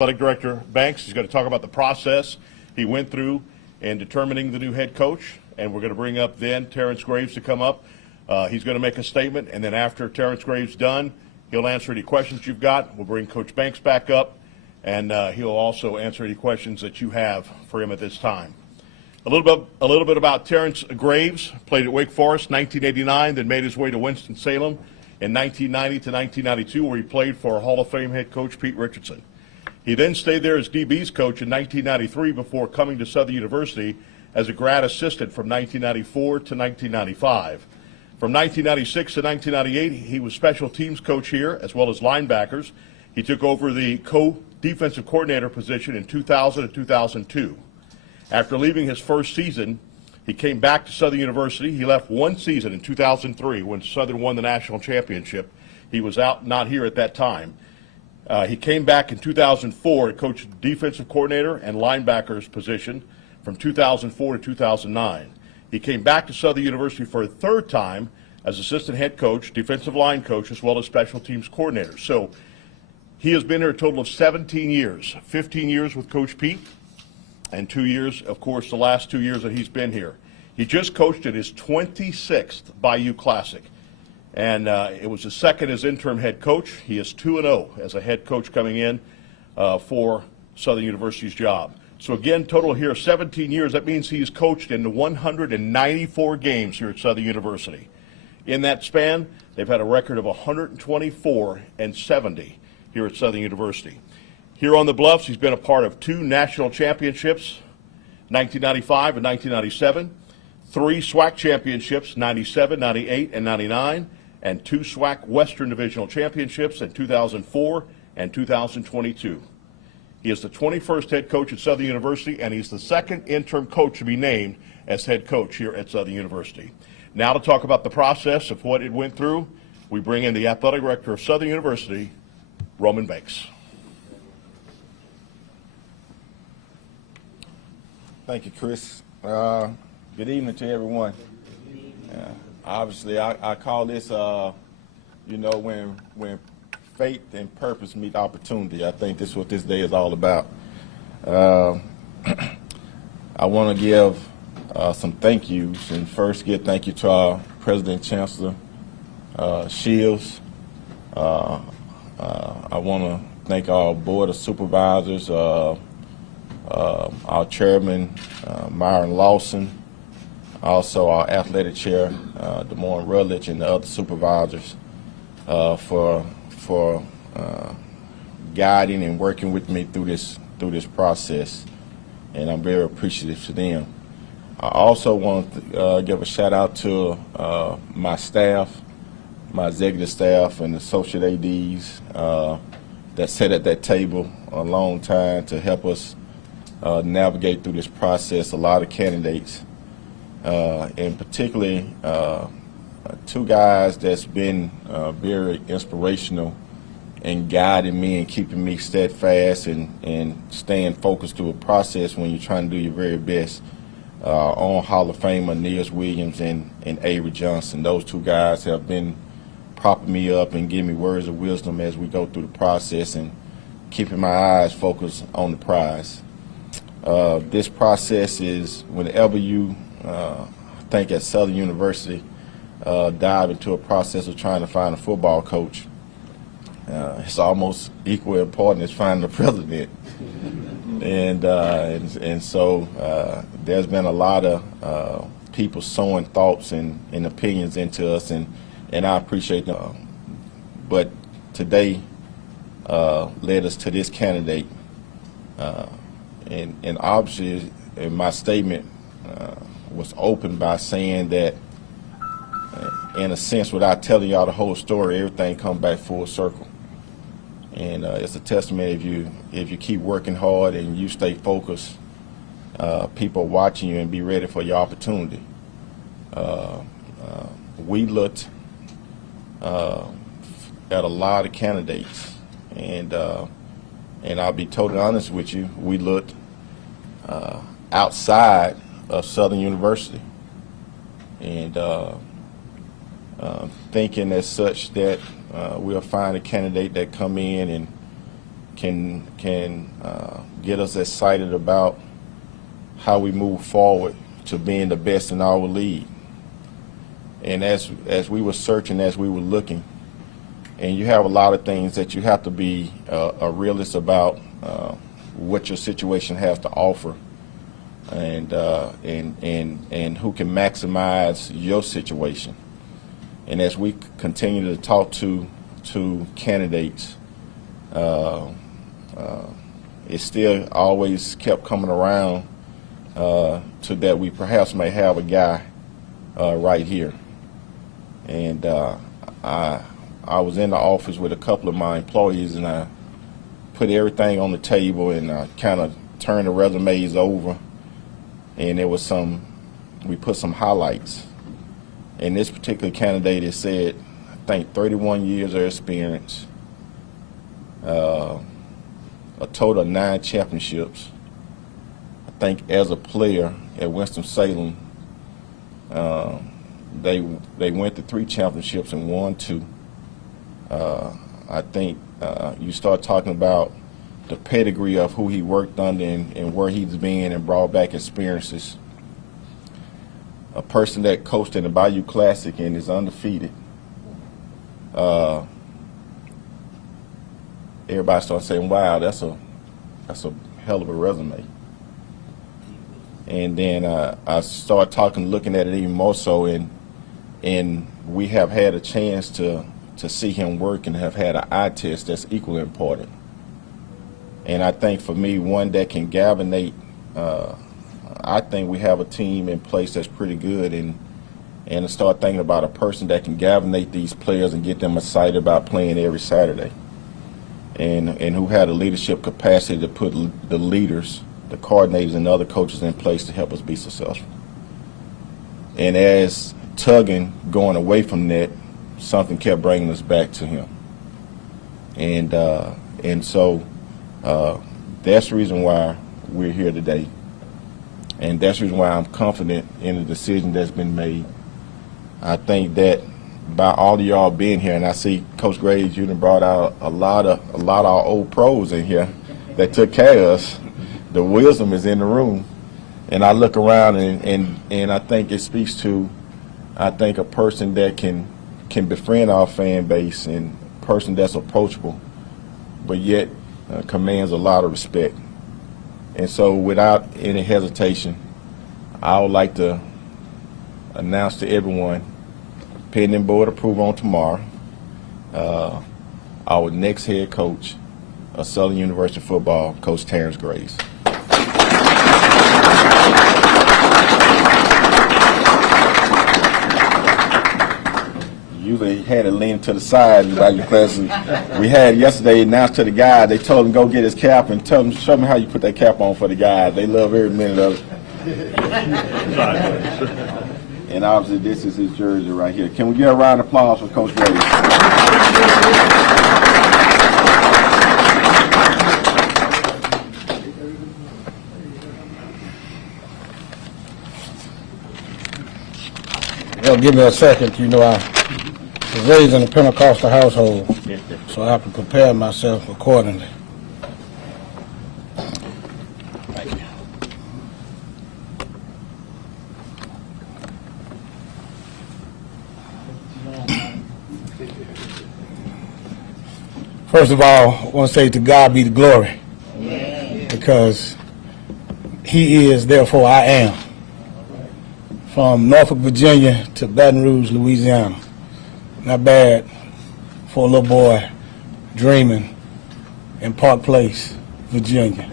Athletic Director Banks. He's going to talk about the process he went through in determining the new head coach, and we're going to bring up then Terrence Graves to come up. He's going to make a statement, and then after Terrence Graves done, he'll answer any questions you've got. We'll bring Coach Banks back up, and he'll also answer any questions that you have for him at this time. A little bit about Terrence Graves. Played at Wake Forest 1989, then made his way to Winston-Salem in 1990 to 1992, where he played for Hall of Fame head coach Pete Richardson. He then stayed there as DB's coach in 1993 before coming to Southern University as a grad assistant from 1994 to 1995. From 1996 to 1998, he was special teams coach here as well as linebackers. He took over the co-defensive coordinator position in 2000 and 2002. After leaving his first season, he came back to Southern University. He left one season in 2003 when Southern won the national championship. He was not here at that time. He came back in 2004 to coach the defensive coordinator and linebackers position from 2004 to 2009. He came back to Southern University for a third time as assistant head coach, defensive line coach, as well as special teams coordinator. So he has been here a total of 17 years, 15 years with Coach Pete, and 2 years, of course, the last 2 years that he's been here. He just coached at his 26th Bayou Classic. And it was his second as interim head coach. He is 2-0 as a head coach coming in for Southern University's job. So again, total here 17 years. That means he's coached in 194 games here at Southern University. In that span, they've had a record of 124-70 here at Southern University. Here on the Bluffs, he's been a part of 2 national championships, 1995 and 1997, 3 SWAC championships, 97, 98, and 99, and 2 SWAC Western Divisional Championships in 2004 and 2022. He is the 21st head coach at Southern University, and he's the second interim coach to be named as head coach here at Southern University. Now to talk about the process of what it went through, we bring in the athletic director of Southern University, Roman Banks. Thank you, Chris. Good evening to everyone. Obviously, I call this, when faith and purpose meet opportunity. I think this is what this day is all about. I want to give some thank yous, and first give thank you to our President Chancellor Shields. I want to thank our Board of Supervisors, our Chairman, Myron Lawson, also our athletic chair, Demoyne Rutledge, and the other supervisors for guiding and working with me through this process, and I'm very appreciative to them. I also want to give a shout out to my staff, my executive staff, and associate ADs that sat at that table a long time to help us navigate through this process. A lot of candidates. And particularly 2 guys that's been very inspirational in guiding me and keeping me steadfast and staying focused through a process when you're trying to do your very best. On Hall of Famer Niels Williams and Avery Johnson. Those 2 guys have been propping me up and giving me words of wisdom as we go through the process and keeping my eyes focused on the prize. This process is whenever you I think at Southern University, dive into a process of trying to find a football coach. It's almost equally important as finding a president. And so there's been a lot of people sowing thoughts and opinions into us, and I appreciate them. But today led us to this candidate. And obviously, in my statement, was opened by saying that, in a sense, without telling y'all the whole story, everything comes back full circle. And it's a testament if you keep working hard and you stay focused, people are watching you and be ready for your opportunity. We looked at a lot of candidates, and I'll be totally honest with you, we looked outside of Southern University, and thinking as such that we'll find a candidate that come in and get us excited about how we move forward to being the best in our league. And as we were searching, as we were looking, and you have a lot of things that you have to be a realist about what your situation has to offer, and who can maximize your situation. And as we continue to talk to candidates, it still always kept coming around to that we perhaps may have a guy right here. And I was in the office with a couple of my employees, and I put everything on the table, and I kind of turned the resumes over, and there was we put some highlights. And this particular candidate has said, I think 31 years of experience, a total of 9 championships. I think as a player at Winston-Salem, they went to 3 championships and won 2. I think you start talking about the pedigree of who he worked under and where he's been and brought back experiences. A person that coached in the Bayou Classic and is undefeated. Everybody starts saying, wow, that's a hell of a resume. And then I started looking at it even more so, and we have had a chance to see him work and have had an eye test that's equally important. And I think for me, one that can galvanate, I think we have a team in place that's pretty good, and to start thinking about a person that can galvanate these players and get them excited about playing every Saturday, and who had a leadership capacity to put the leaders, the coordinators, and other coaches in place to help us be successful. And as tugging, going away from that, something kept bringing us back to him. And so that's the reason why we're here today. And that's the reason why I'm confident in the decision that's been made. I think that by all of y'all being here, and I see Coach Graves, you done brought out a lot of our old pros in here that took care of us. The wisdom is in the room. And I look around and I think it speaks to, I think, a person that can befriend our fan base, and a person that's approachable, but yet commands a lot of respect. And so without any hesitation, I would like to announce to everyone, pending board approval on tomorrow, our next head coach of Southern University football, Coach Terrence Graves. Usually had it leaning to the side by your classes. We had yesterday announced to the guy, they told him go get his cap and tell him, show me how you put that cap on for the guys. They love every minute of it. And obviously this is his jersey right here. Can we get a round of applause for Coach Graves? Well, give me a second. You know, I was raised in a Pentecostal household, so I have to prepare myself accordingly. Thank you. First of all, I want to say to God be the glory, because He is, therefore I am. From Norfolk, Virginia to Baton Rouge, Louisiana. Not bad for a little boy dreaming in Park Place, Virginia.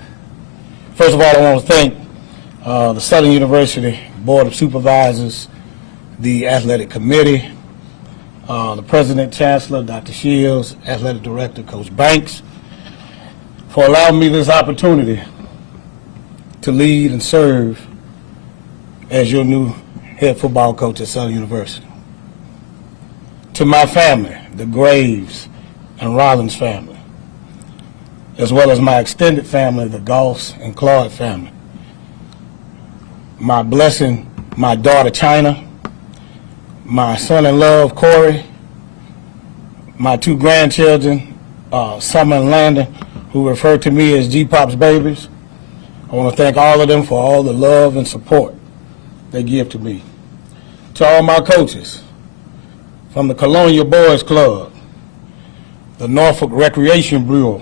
First of all, I want to thank the Southern University Board of Supervisors, the Athletic Committee, the President Chancellor, Dr. Shields, Athletic Director, Coach Banks, for allowing me this opportunity to lead and serve as your new head football coach at Southern University. To my family, the Graves and Rollins family, as well as my extended family, the Goss and Claude family. My blessing, my daughter China, my son-in-law Corey, my 2 grandchildren, Summer and Landon, who refer to me as G-Pop's babies. I want to thank all of them for all the love and support they give to me. To all my coaches, from the Colonial Boys Club, the Norfolk Recreation Bureau,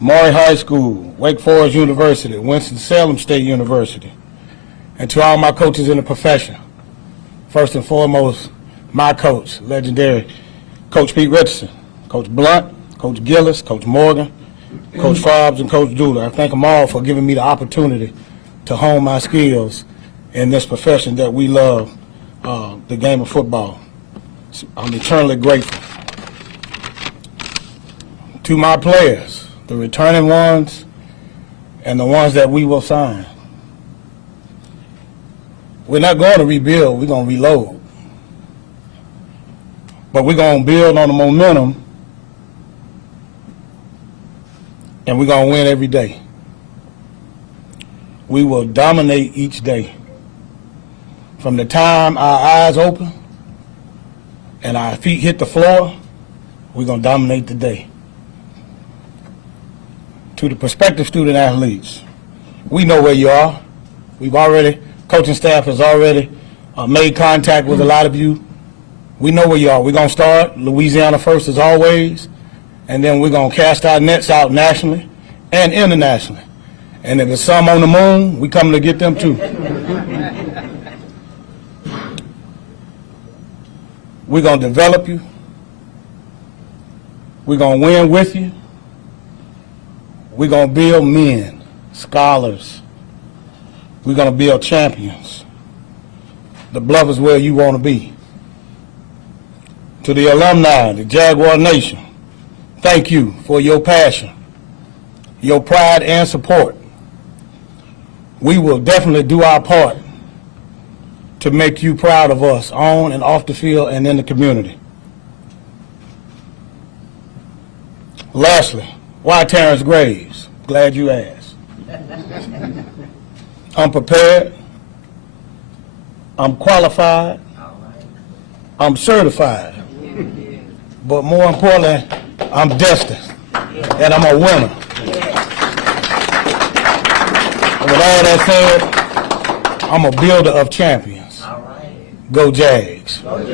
Maury High School, Wake Forest University, Winston-Salem State University, and to all my coaches in the profession. First and foremost, my coach, legendary Coach Pete Richardson, Coach Blunt, Coach Gillis, Coach Morgan, Coach Fobbs, and Coach Dooley. I thank them all for giving me the opportunity to hone my skills in this profession that we love, the game of football. I'm eternally grateful. To my players, the returning ones and the ones that we will sign. We're not going to rebuild, we're going to reload. But we're going to build on the momentum, and we're going to win every day. We will dominate each day. From the time our eyes open and our feet hit the floor, we're going to dominate the day. To the prospective student athletes, we know where you are. Coaching staff has already made contact with a lot of you. We know where you are. We're going to start Louisiana first as always, and then we're going to cast our nets out nationally and internationally. And if there's some on the moon, we coming to get them too. We're going to develop you. We're going to win with you. We're going to build men, scholars. We're going to build champions. The bluff is where you want to be. To the alumni, the Jaguar Nation, thank you for your passion, your pride and support. We will definitely do our part to make you proud of us on and off the field and in the community. Lastly, why Terrence Graves? Glad you asked. I'm prepared, I'm qualified, I'm certified, but more importantly, I'm destined, and I'm a winner. And with all that said, I'm a builder of champions. Go Jags. Now we'll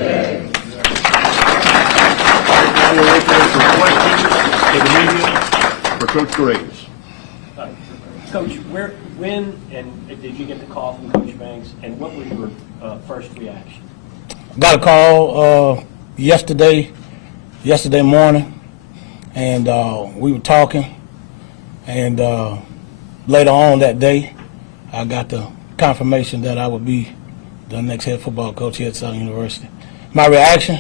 open it for questions to the media for Coach Graves. Coach, when did you get the call from Coach Banks, and what was your first reaction? Got a call yesterday morning, and we were talking, and later on that day, I got the confirmation that I would be the next head football coach here at Southern University. My reaction,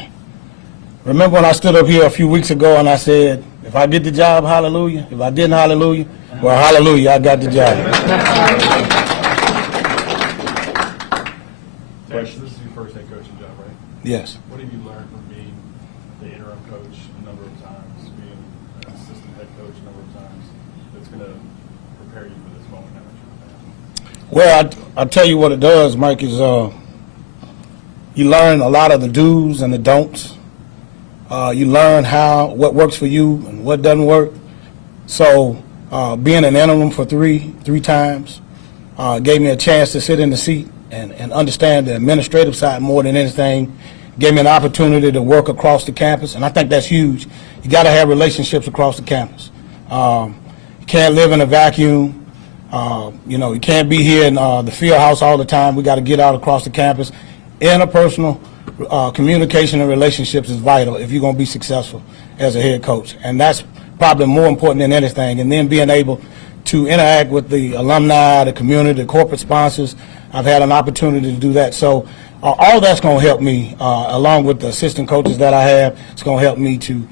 remember when I stood up here a few weeks ago and I said, if I get the job, hallelujah. If I didn't, hallelujah. Well, hallelujah, I got the job. This is your first head coaching job, right? Yes. What have you learned from being the interim coach a number of times, being an assistant head coach a number of times, that's going to prepare you for this moment now? Well, I'll tell you what it does, Mike, is you learn a lot of the do's and the don'ts. You learn what works for you and what doesn't work. So being an interim for three times gave me a chance to sit in the seat and understand the administrative side more than anything. Gave me an opportunity to work across the campus, and I think that's huge. You got to have relationships across the campus. You can't live in a vacuum. You can't be here in the field house all the time. We got to get out across the campus. Interpersonal communication and relationships is vital if you're going to be successful as a head coach, and that's probably more important than anything. And then being able to interact with the alumni, the community, the corporate sponsors, I've had an opportunity to do that. So all that's going to help me, along with the assistant coaches that I have. It's going to help me to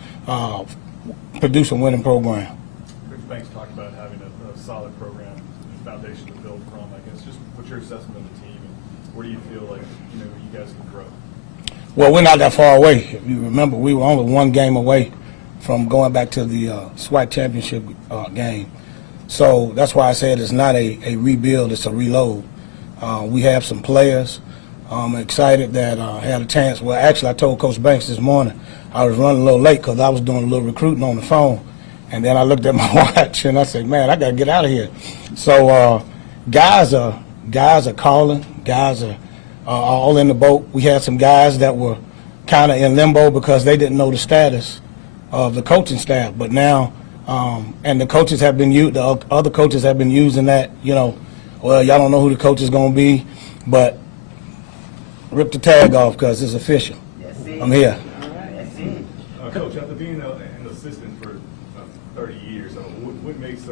produce a winning program. Coach Banks talked about having a solid program, foundation to build from. I guess just what's your assessment of the team, and where do you feel like you guys can grow? Well, we're not that far away. If you remember, we were only one game away from going back to the SWAC championship game. So that's why I said it's not a rebuild, it's a reload. We have some players. I'm excited that I had a chance. Well, actually, I told Coach Banks this morning I was running a little late because I was doing a little recruiting on the phone. And then I looked at my watch and I said, man, I got to get out of here. So guys are calling. Guys are all in the boat. We had some guys that were kind of in limbo because they didn't know the status of the coaching staff. But now, and the coaches have been the other coaches have been using that, well, y'all don't know who the coach is going to be, but rip the tag off because it's official. I'm here. Coach, after being an assistant for 30 years, what makes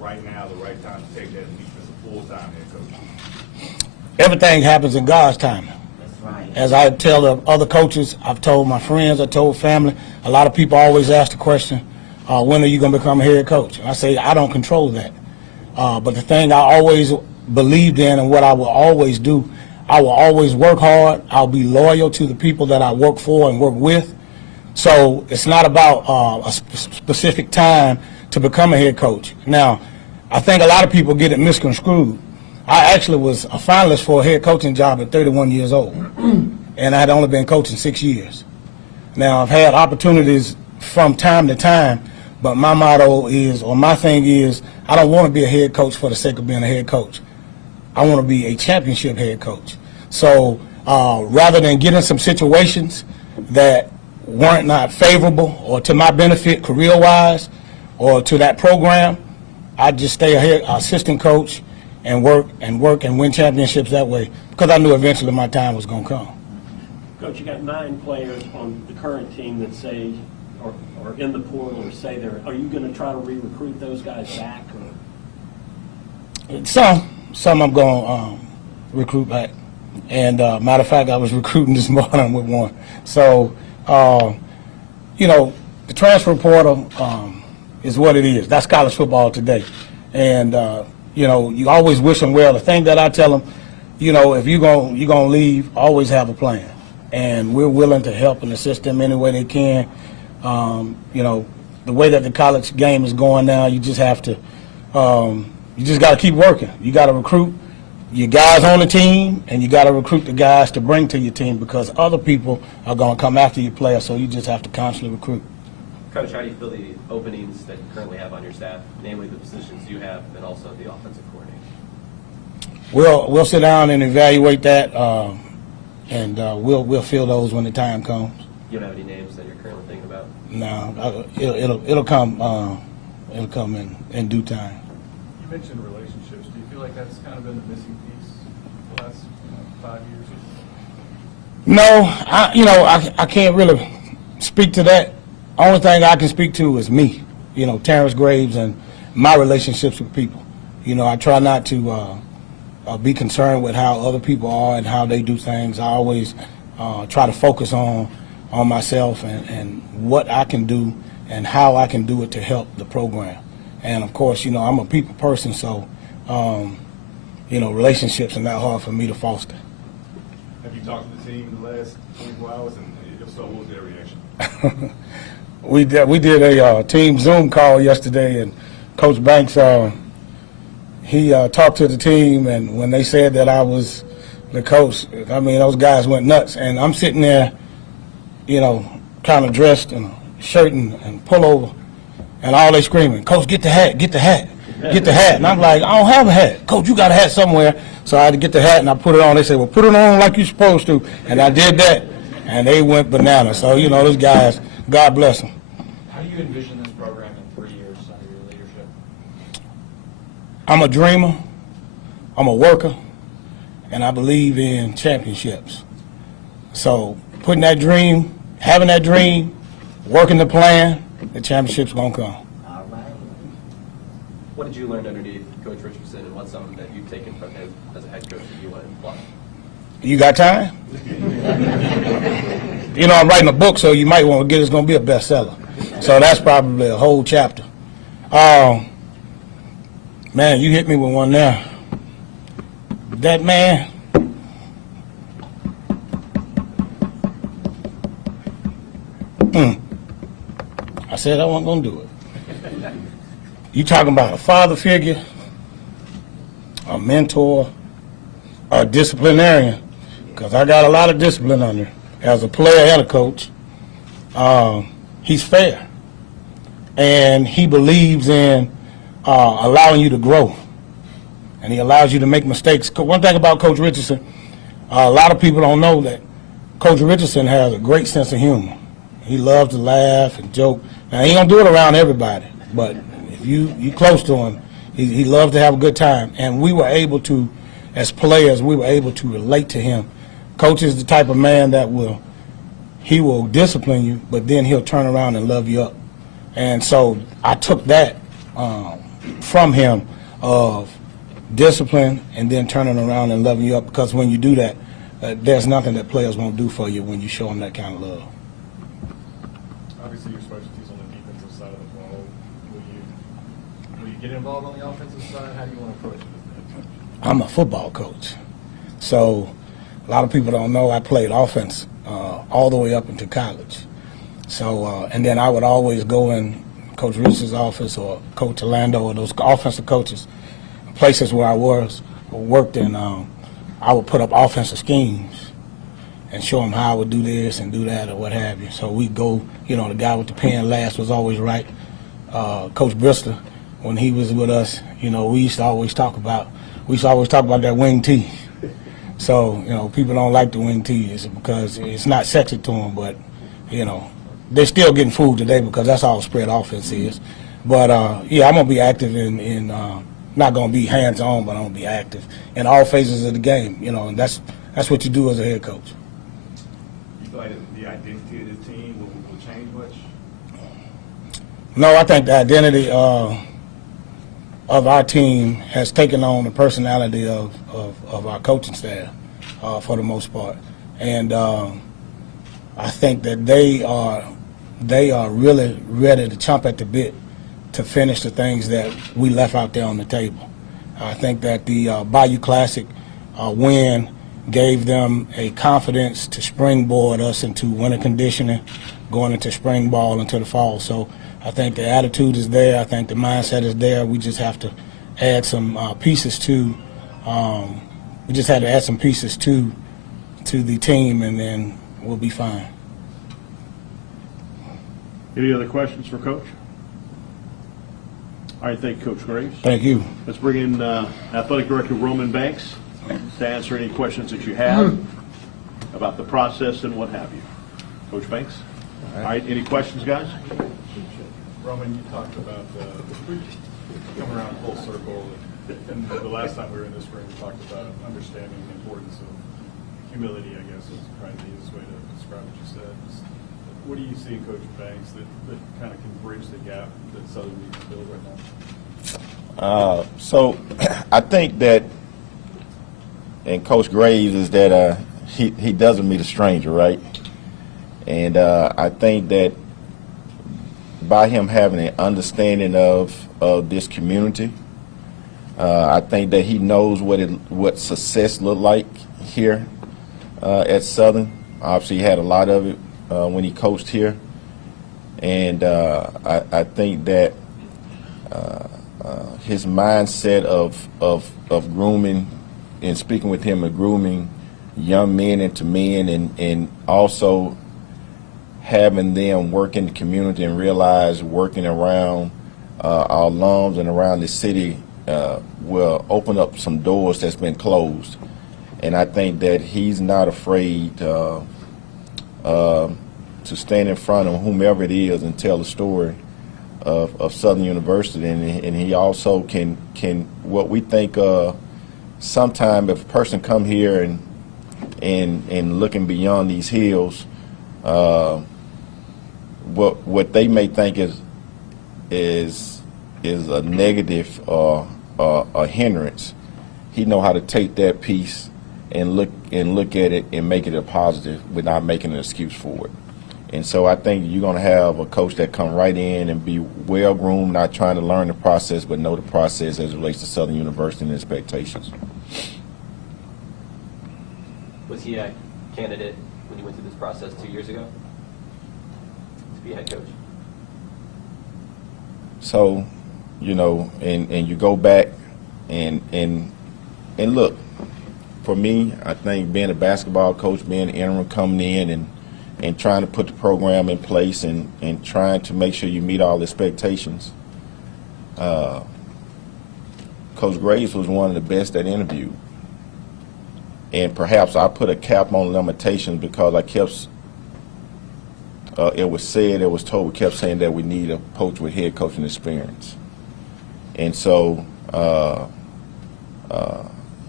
right now the right time to take that leap as a full-time head coach? Everything happens in God's timing. As I tell the other coaches, I've told my friends, I told family, a lot of people always ask the question, when are you going to become a head coach? And I say, I don't control that. But the thing I always believed in and what I will always do, I will always work hard. I'll be loyal to the people that I work for and work with. So it's not about a specific time to become a head coach. Now, I think a lot of people get it misconstrued. I actually was a finalist for a head coaching job at 31 years old, and I had only been coaching 6 years. Now, I've had opportunities from time to time, but my motto is, or my thing is, I don't want to be a head coach for the sake of being a head coach. I want to be a championship head coach. So rather than get in some situations that weren't not favorable or to my benefit career-wise or to that program, I'd just stay a head assistant coach and work and win championships that way because I knew eventually my time was going to come. Coach, you got 9 players on the current team that say, or in the portal or say they're, are you going to try to re-recruit those guys back? Or? Some I'm going to recruit back. And matter of fact, I was recruiting this morning with one. So, the transfer portal is what it is. That's college football today. And, you always wish them well. The thing that I tell them, if you're going to leave, always have a plan. And we're willing to help and assist them any way they can. The way that the college game is going now, you just have to, you just got to keep working. You got to recruit your guys on the team, and you got to recruit the guys to bring to your team because other people are going to come after your player, so you just have to constantly recruit. Coach, how do you feel the openings that you currently have on your staff, namely the positions you have and also the offensive coordinator? We'll sit down and evaluate that, and we'll fill those when the time comes. You don't have any names that you're currently thinking about? No, it'll come in due time. You mentioned relationships. Do you feel like that's kind of been the missing piece the last 5 years? No, I can't really speak to that. Only thing I can speak to is me, Terrence Graves and my relationships with people. I try not to be concerned with how other people are and how they do things. I always try to focus on myself and what I can do and how I can do it to help the program. And, of course, I'm a people person, so, relationships are not hard for me to foster. Have you talked to the team in the last 24 hours? And if so, what was their reaction? We did a team Zoom call yesterday, and Coach Banks, he talked to the team, and when they said that I was the coach, those guys went nuts. And I'm sitting there, kind of dressed in a shirt and pullover, and all they screaming, Coach, get the hat, get the hat, get the hat. And I'm like, I don't have a hat. Coach, you got a hat somewhere. So I had to get the hat, and I put it on. They said, well, put it on like you're supposed to. And I did that, and they went bananas. So, those guys, God bless them. How do you envision this program in 3 years under your leadership? I'm a dreamer, I'm a worker, and I believe in championships. So putting that dream, having that dream, working the plan, the championship's going to come. All right. What did you learn underneath Coach Richardson, and what's something that you've taken from him as a head coach that you want to apply? You got time? I'm writing a book, so you might want to get it's going to be a bestseller. So that's probably a whole chapter. Man, you hit me with one there. That man, I said I wasn't going to do it. You talking about a father figure, a mentor, a disciplinarian, because I got a lot of discipline under as a player and a coach. He's fair. and he believes in allowing you to grow, and he allows you to make mistakes. One thing about Coach Richardson, a lot of people don't know that Coach Richardson has a great sense of humor. He loves to laugh and joke. Now, he don't do it around everybody, but if you close to him, he loves to have a good time. And we were able to, as players, we were able to relate to him. Coach is the type of man that will discipline you, but then he'll turn around and love you up. And so I took that from him of discipline and then turning around and loving you up, because when you do that, there's nothing that players won't do for you when you show them that kind of love. Obviously, your specialty's on the defensive side of the ball. Will you get involved on the offensive side? How do you want to approach it as a head coach? I'm a football coach. So a lot of people don't know I played offense all the way up into college. So, and then I would always go in Coach Rich's office or Coach Orlando or those offensive coaches, places where I worked in, I would put up offensive schemes and show them how I would do this and do that or what have you. So we'd go, the guy with the pen last was always right. Coach Brister, when he was with us, we used to always talk about that wing tee. So, people don't like the wing tees because it's not sexy to them, but, they're still getting food today because that's all spread offense is. But, yeah, I'm going to be active in not going to be hands-on, but I'm going to be active in all phases of the game, and that's what you do as a head coach. You feel like the identity of the team will change much? No, I think the identity of our team has taken on the personality of our coaching staff for the most part. And I think that they are really ready to chomp at the bit to finish the things that we left out there on the table. I think that the Bayou Classic win gave them a confidence to springboard us into winter conditioning, going into spring ball into the fall. So I think the attitude is there. I think the mindset is there. We just have to add some pieces to. We just had to add some pieces to the team, and then we'll be fine. Any other questions for Coach? All right, thank you, Coach Graves. Thank you. Let's bring in Athletic Director Roman Banks to answer any questions that you have about the process and what have you. Coach Banks? All right, any questions, guys? Roman, you talked about coming around full circle. And the last time we were in this room, we talked about understanding the importance of humility, I guess, is probably the easiest way to describe what you said. What do you see in Coach Banks that kind of can bridge the gap that Southern needs to build right now? So I think that, and Coach Graves, is that he doesn't meet a stranger, right? And I think that by him having an understanding of this community, I think that he knows what success looked like here at Southern. Obviously, he had a lot of it when he coached here, and I think that his mindset of grooming and speaking with him of grooming young men into men, and also having them work in the community and realize working around our alums and around the city will open up some doors that's been closed. And I think that he's not afraid to stand in front of whomever it is and tell the story of Southern University. And he also can what we think sometime if a person come here and looking beyond these hills, what they may think is a negative or a hindrance, he know how to take that piece and look at it and make it a positive without making an excuse for it. And so I think you're going to have a coach that come right in and be well groomed, not trying to learn the process, but know the process as it relates to Southern University and expectations. Was he a candidate when you went through this process 2 years ago to be head coach? So, and you go back and look, for me, I think being a basketball coach, being an interim, coming in and and trying to put the program in place and trying to make sure you meet all expectations. Coach Graves was one of the best that interviewed. And perhaps I put a cap on limitations because I kept, it was told, we kept saying that we need a coach with head coaching experience. And so,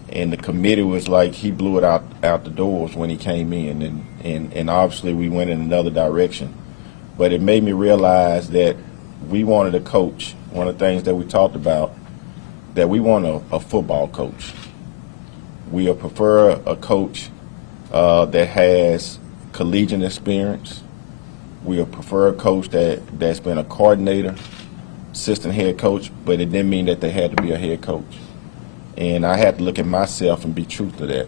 and the committee was like, he blew it out the doors when he came in. And obviously we went in another direction. But it made me realize that we wanted a coach, one of the things that we talked about, that we want a football coach. We prefer a coach that has collegiate experience. We prefer a coach that's been a coordinator, assistant head coach, but it didn't mean that they had to be a head coach. And I had to look at myself and be true to that,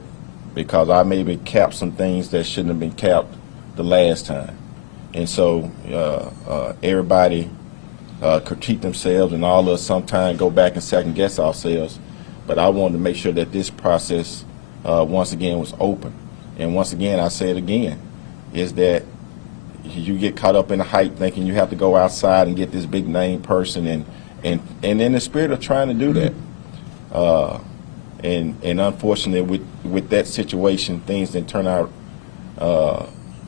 because I maybe capped some things that shouldn't have been capped the last time. And so everybody critique themselves, and all of us sometimes go back and second guess ourselves. But I wanted to make sure that this process, once again, was open. And once again, I say it again, is that you get caught up in the hype thinking you have to go outside and get this big name person, and in the spirit of trying to do that. And unfortunately, with that situation, things didn't turn out.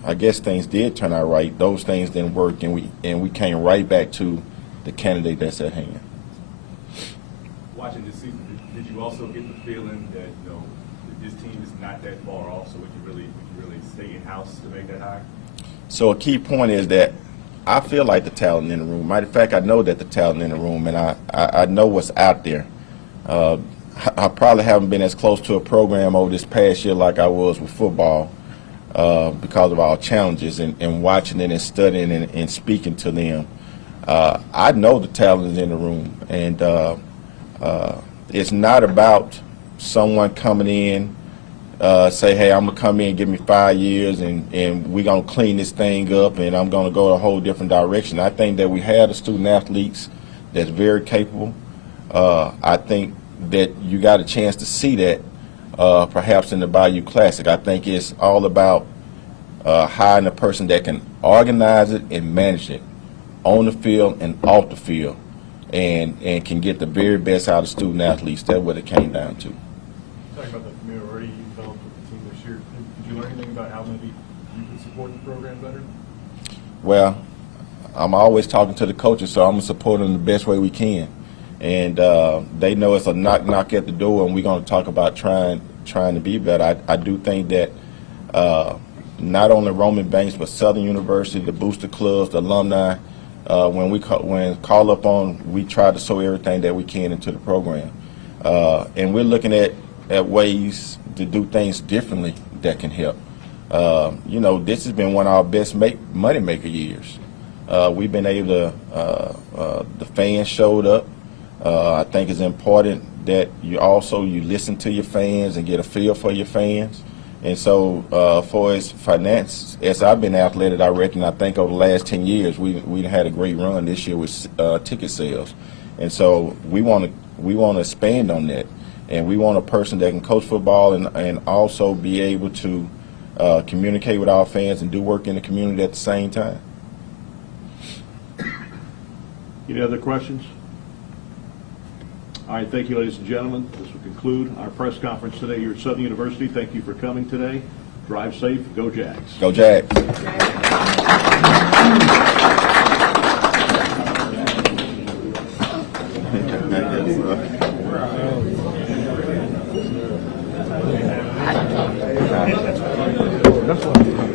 I guess things did turn out right. Those things didn't work, and we came right back to the candidate that's at hand. Watching this season, did you also get the feeling that this team is not that far off, so we can really stay in house to make that hire? So a key point is that I feel like the talent in the room. Matter of fact, I know that the talent in the room, and I know what's out there. I probably haven't been as close to a program over this past year like I was with football because of our challenges and watching it and studying and speaking to them. I know the talent is in the room, and it's not about someone coming in, say, hey, I'm going to come in and give me 5 years and we're going to clean this thing up and I'm going to go a whole different direction. I think that we have the student athletes that's very capable. I think that you got a chance to see that perhaps in the Bayou Classic. I think it's all about hiring a person that can organize it and manage it on the field and off the field, and can get the very best out of student athletes. That's what it came down to. Talking about the familiarity you developed with the team this year, did you learn anything about how maybe you can support the program better? Well, I'm always talking to the coaches, so I'm going to support them the best way we can. And they know it's a knock at the door, and we're going to talk about trying to be better. I do think that not only Roman Banks, but Southern University, the booster clubs, the alumni, when call up on, we try to sow everything that we can into the program. And we're looking at ways to do things differently that can help. This has been one of our best money-maker years. We've been able to, the fans showed up. I think it's important that you listen to your fans and get a feel for your fans. And so for as finance, as I've been athletic, I think over the last 10 years, we had a great run this year with ticket sales. And so we want to expand on that. And we want a person that can coach football and also be able to communicate with our fans and do work in the community at the same time. Any other questions? All right, thank you, ladies and gentlemen. This will conclude our press conference today here at Southern University. Thank you for coming today. Drive safe. Go Jags. Go Jags. That's what